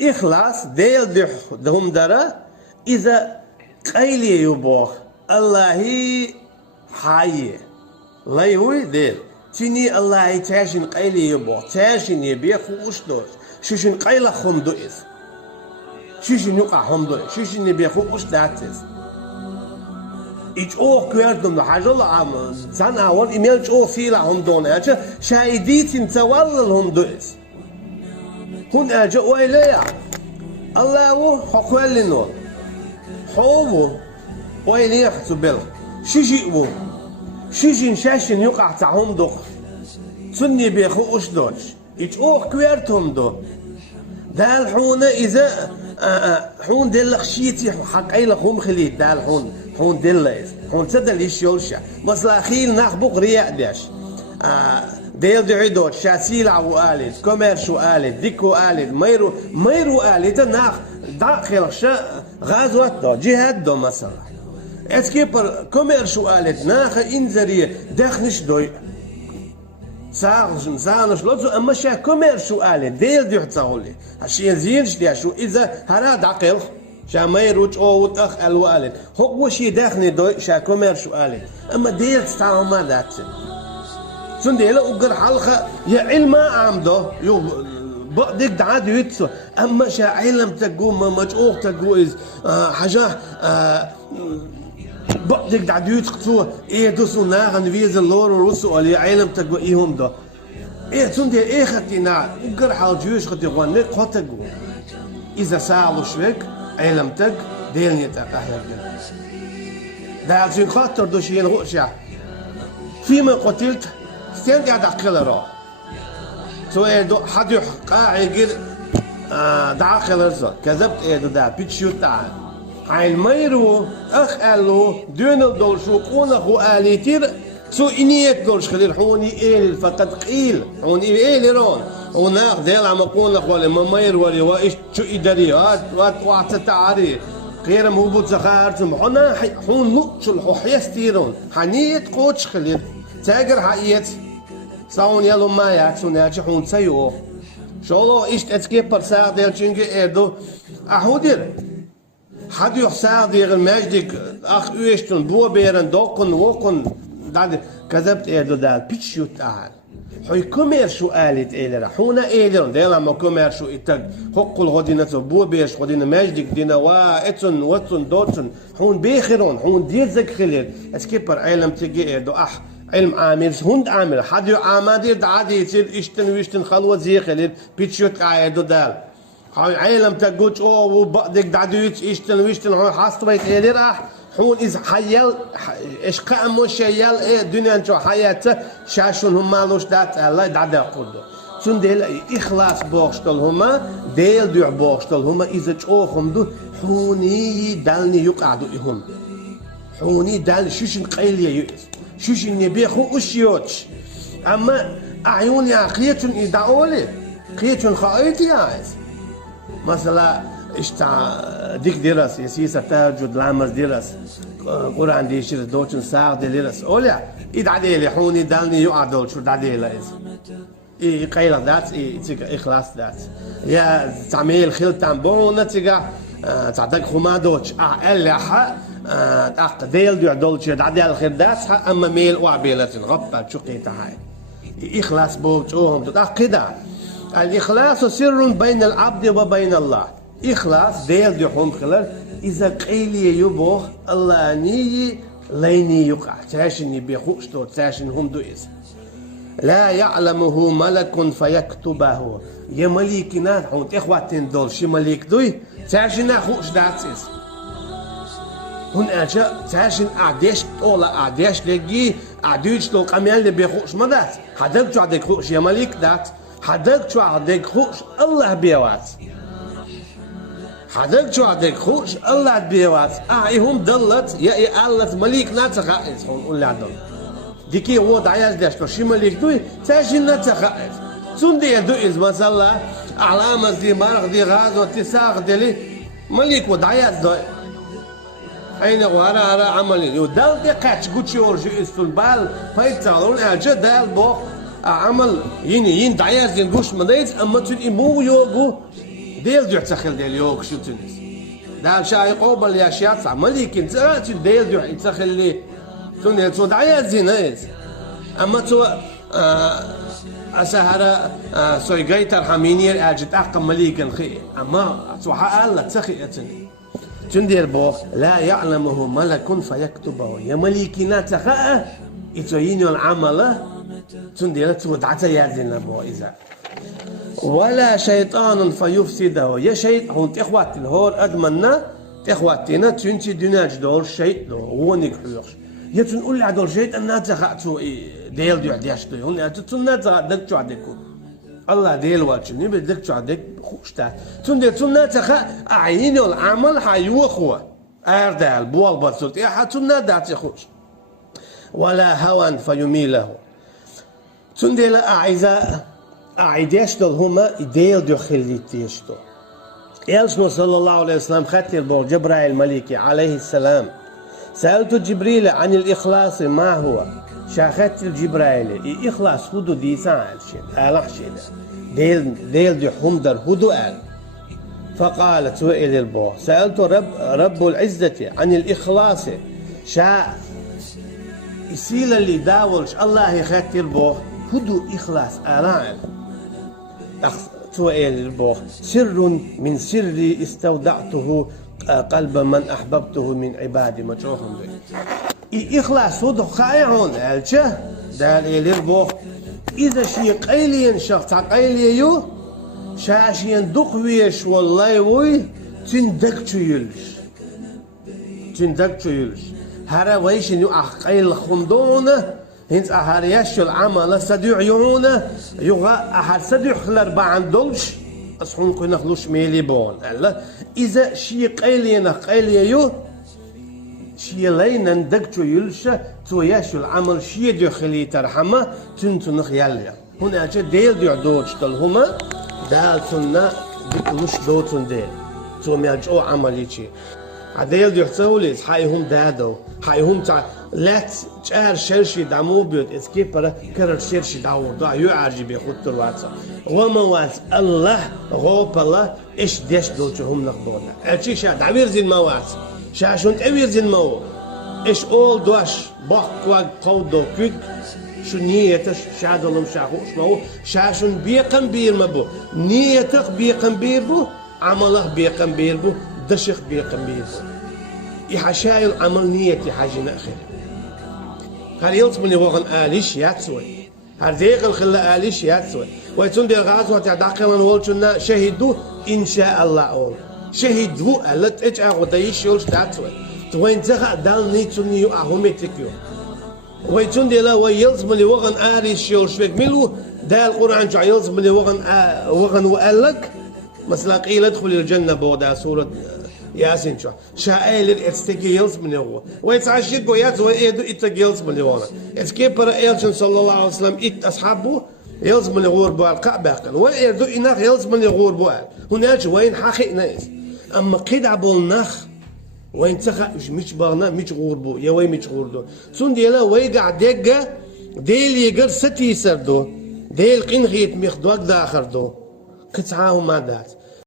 إخلاص ديل دهم درا إذا قيلي يبوخ الله حي لا يوي ديل تيني الله تاشن قيلي يبوخ تاشن يبيخ وشدوش شوشن قيلة خمدو إز شوشن يقع خمدو شوشن يبيخ وشداتز إيش أوه كويردم حاجة الله عم زان أول إيميل أوه فيلا هم دون أجا شايديت نتولل هم دوئس هون أجا ويليا الله هو حقولنو حوو ويليا حسبل شيجي شيجين شاشين يقع تعهم دق سني بيخو أشدوش إيش أوه كويردهم دو دال حون إذا حون دل خشيتي حق أي لهم خليت دال حون دل حون تدل يشيولشا بس الأخير نخبق رياء داش ديل دعيدوت شاسيل عو آلت كوميرشو آلت ديكو آلت ميرو آلت ناخ داخل شا غازوات دو جهاد دو مثلا اتكيبر كوميرشو آلت ناخ انزرية داخنش دوي ساغنش لوتو اما شا كوميرشو آلت ديل ديو حتاولي هشي زينش ديشو إذا هراد عقل شا ميروج او وتأخ الوالد هو شي داخني دوي شا كوميرشو آلت اما ديل تستعمل ما داتسن سندي لا أقر حلقة يا علم عمده يو بدك دعاد يتسو أما شا علم تقوم ما مجوق تقويز حاجة بدك دعاد يتسو إيه دوسو ناغن فيز اللور ورسو اللي علم تقويهم ده إيه سندي إيه ختينا أقر حال جيوش ختي غنك خطقو إذا سالو شوك علم تق ديلني تقاهر ده عشان خاطر دوشين غوشة فيما قتلت ستين قاعد أقل رو سوى حد قاعد كده داخل رزق كذبت إيه ده بيتشو تعال عين ميرو أخ قالوا دون الدول شو قونا هو آليتير سو إنيت دولش خليل حوني إيل فقد قيل حوني إيل رون وناخ ديل عم قونا خوالي ما مير ولي وإيش شو إداري وات تعاري غير مهبوط زخارتم حنا حون نقشل حيستيرون حنيت قوتش خليل تاجر حقيقة ساون يلو ما يعكسون يرجعون سيو شلو إيش تسكيب برساق ديال جنجي إدو أحودير حد يحساق ديال المجدك أخ إيشتون بو بيرن دوقن وقن داد كذبت إدو دال بيتشيو تعال حي كومير شو قالت إيلرا حونا إيلرون ديال ما كومير شو إتك حقل غدينة بو بيش غدينة مجدك دينا وا إتون واتون دوتون حون بيخرون حون ديال زك خليل اسكيبر عالم تجي إدو أح علم عامل هند عامل حد عامل دعادي يصير إشتن ويشتن خلوة زي خليل بيتشوت قاعدو دال علم تقولش أوه وبقدك دعديت إشتن ويشتن هون حاصبيت إيه راح حون إذا حيال إيش قام مش حيال إيه الدنيا نشوف حياته شاشون هم مالوش دات الله يدعده قدو سون ديل إخلاص بوشتل هما ديل ديع بوشتل هما إذا تشوفهم دو حوني دالني يقعدوا إهم حوني دال شوشن قيلية يؤس شوشن يبيخو أشيوتش أما أعيوني قيتون إدعولي قيتون خايتي عايز مثلا اشتع ديك درس يسيسة تهجد لامز درس قرآن دي شير دوتن ساق دي درس أولي إدعدي لي حوني دالني يقعدول شو دعدي لإز إيه قيلة دات إيه تيجا إخلاص دات يا تعميل خيل تنبون تيجا تعدك خما دوتش ألا حق ديل دو عدول شيء دعدي الخير دات أما ميل وعبيلة غبة شو قيتها هاي إخلاص بوجههم تتأكد الإخلاص سر بين العبد وبين الله إخلاص ديل دو حوم خلال إذا قيلي يبوخ الله نيجي ليني يقع تاشن يبيخوش تو تاشن هم دو إز لا يعلمه ملك فيكتبه يا مليكنا حوت إخواتين دول شي مليك دوي تاشن خوش داتس هون أجا تاشن أعديش طولا أعديش لقي أعديش طول قميان اللي بيخوش مدات حدك شو عدك خوش يا مليك دات حدك شو عدك خوش الله بيوات حدك شو عدك خوش الله بيوات هم دلت يا الله مليك ناتخائز هون قول لي عدل ديكي هو دعياز داشتو شي مليك دوي تاشن ناتخائز سندي دو إز مثلا أعلام دي مرغ دي غاز واتساق دي مليك ودعياز دوي أين وهرا عملي يودال دي قاتش قوتشي ورجي استنبال فايتالون أجا دال بو عمل ين دعياز دي نقوش مديت أما تن إمو يوغو ديل دو تخل ديل يوك شو تونس دال شاي قوبل يا شياطع مليك انت ديل دو تخل لي تون تو دعيا زينايز اما تو أسهر سوي جيتر حمينير أجد أقم مليك الخير أما توحى الله تخي أتني تندير بوخ لا يعلمه ملك فيكتبه يا مليكنا تخاء يتويني العمل تندير تودعت يازن بو إذا ولا شيطان فيفسده يا شيطان تخوات الهور أدمنا تخواتنا تنتي دناج دور شيء هو نكحوش يتون قول عدول شيء أنها تخاءتو ديل دو عديش دو هون تون نتا دكتو عدكو الله ديل واتشني بدكتو عدك خوشتا تون نتا خا عيني العمل حيو خو اردال بوال بصوت يا حتون نتا خوش ولا هوى فيميله تون ديل اعزاء اعيديش دول هما ديل دو خليتيش دو يلشنو صلى الله عليه وسلم خطير بو جبرائيل الملكي عليه السلام سألت جبريل عن الإخلاص ما هو شاخت الجبرائيل إخلاص هدو ديسان آلح شيء ديل دي حمدر هدو آل فقالت سئل البو سألت رب العزة عن الإخلاص شاء يسيل اللي داولش الله يخت البو هدو إخلاص آلان سئل البو سر من سري استودعته قلب من أحببته من عبادي ما تشوفهم ذي إخلاص هدو خايعون ألشه دال إليربو إذا شي قيلين شخص قيليو شاشين دقويش والله وي تندكتو يلش هرا ويش نيو قيل خمدونه هنس أهار يشو العمل سديع يعونه يغا أهار سديع خلر بعندولش أصحون كنا خلوش ميلي بون إذا شي قيليو شي لينا ندكتو يلشة تو يشو العمل شي دو خلي ترحمه تنتو نخياليا هنا ديل دو عدوش هما دال تنا مش دوتون ديل تو ميالجو عملي شي عديل دو حتوليز حيهم دادو حيهم تاع لا تشار شرشي دامو بيوت اسكي برا كرر شرشي داور دا يعجب يخط الواتس وما واس الله غوب الله ايش ديش دوتهم نخدونا اتشي شا دعوير زين ما واس شاشون اوير زين ما ايش اول دوش باقواق قودو كيك شو نيتش شادلم شاخوش ما شاشون بيقن بير مبو نيتك بيقن بير بو عمله بيقن بير بو دشخ بيقن بير بو يحشاي العمل نيتي حاجة أخير هل يلزمني وغن آليش ياتسوي هل ذيق الخلا آليش ياتسوي ويتون دي غازوة تعدقلا نقولنا شهدوا إن شاء الله أول شهدوا ألت إج أغدايش يولش تاتسوي توين تغا دال نيتون يو أهوميتكيو ويتون دي لا ويلزمني وغن آليش يولش فيك ملو دا القرآن جا يلزمني وغن وقالك مثلا قيل ادخل الجنة بودا سورة ياسين شو شايل الاتستيجيلز من هو ويتعشيد بويات ويدو اتجيلز من هو اتكيبر ايلشن صلى الله عليه وسلم ات اصحابه يلز من غور بو القعبه ويدو انخ يلز من غور بو هناك وين حقي ناس اما قيد عبول نخ وين تخ مش برنا مش غور بو يا وين مش غور دو سون ديلا وي قاعد دقه ديل يقر ستي سردو ديل قنغيت مخدوك داخر دو قطعه ما دات